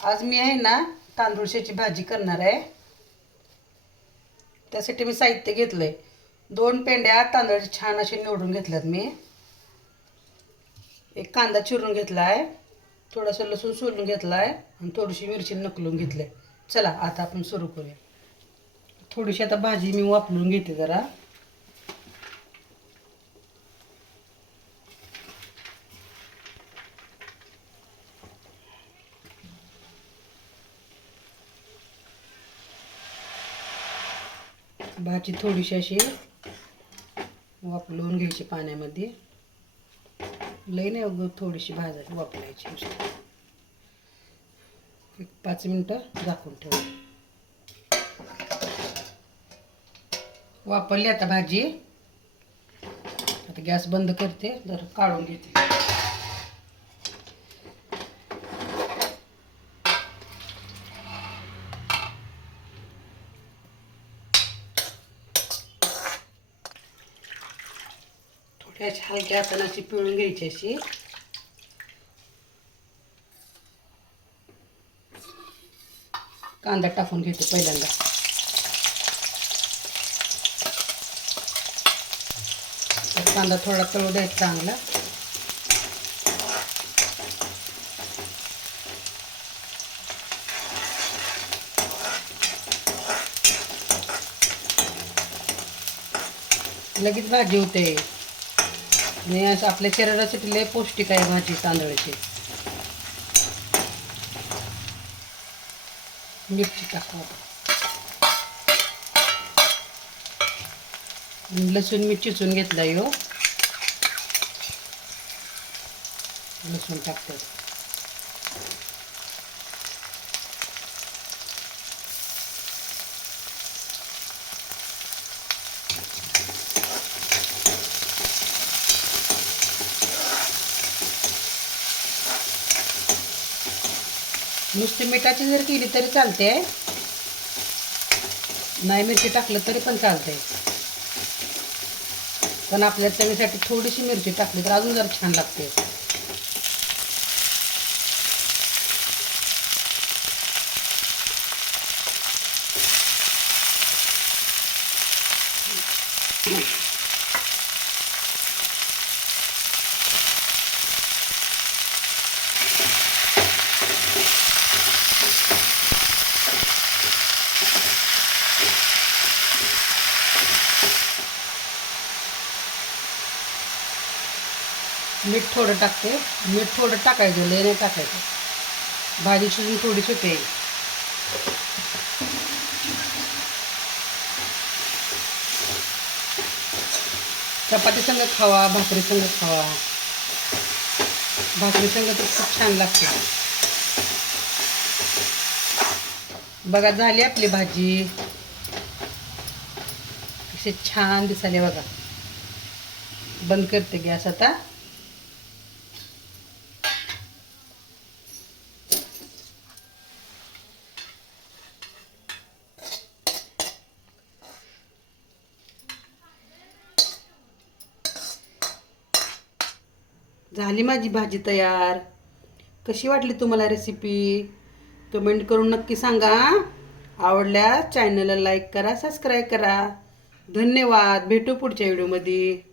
आज मी आहे ना तांदूळशाची भाजी करणार आहे. त्यासाठी मी साहित्य घेतलंय. 2 पेंड्या तांदळाचे छान असे निवडून घेतल्यात मी. एक कांदा चिरून घेतलाय, थोडासा लसूण सोलून घेतलाय आणि थोडीशी मिरची नकलून घेतली. चला आता आपण सुरू करूया. थोडीशी आता भाजी मी वापरून घेते जरा. भाजी थोडीशी अशी वापरून घ्यायची पाण्यामध्ये. लई नाही अगं, थोडीशी भाजी वापरायची. एक 5 मिनटं झाकून ठेवू. वापरली आता भाजी. आता गॅस बंद करते, जरा काढून घेते. थोडी अशी हलक्या हाताने अशी पिळून घ्यायची अशी. कांदा टाकून घेते पहिल्यांदा. कांदा थोडा तळू द्यायचा चांगला. लगेच भाजी होते आणि असं आपल्या शरीरासाठी लय पौष्टिक आहे भाजी तांदळाची. मिरची टाकू. लसूण मी चिचून घेतला यो. लसूण टाकते. नुसती मिठाची जर केली तरी चालते, नाही मिरची टाकलं तरी पण चालते. पण आपल्या चवीसाठी थोडीशी मिरची टाकली तर अजून जरा छान लागते. मीठ थोडं टाकते. मीठ थोडं टाकायचं, लय नाही टाकायचं. भाजी शिजून थोडी सुटे. चपाती संग खावा, भाकरी संग खावा. भाकरी संग तर खूप छान लागते. बघा झाली आपली भाजी. कशी छान दिसाली बघा. बंद करते गॅस आता. झाली माझी भाजी तयार. कशी वाटली तुम्हाला रेसिपी? कमेंट करून नक्की सांगा. आवडल्यास चॅनलला लाईक करा, सबस्क्राईब करा. धन्यवाद. भेटू पुढच्या व्हिडिओमध्ये.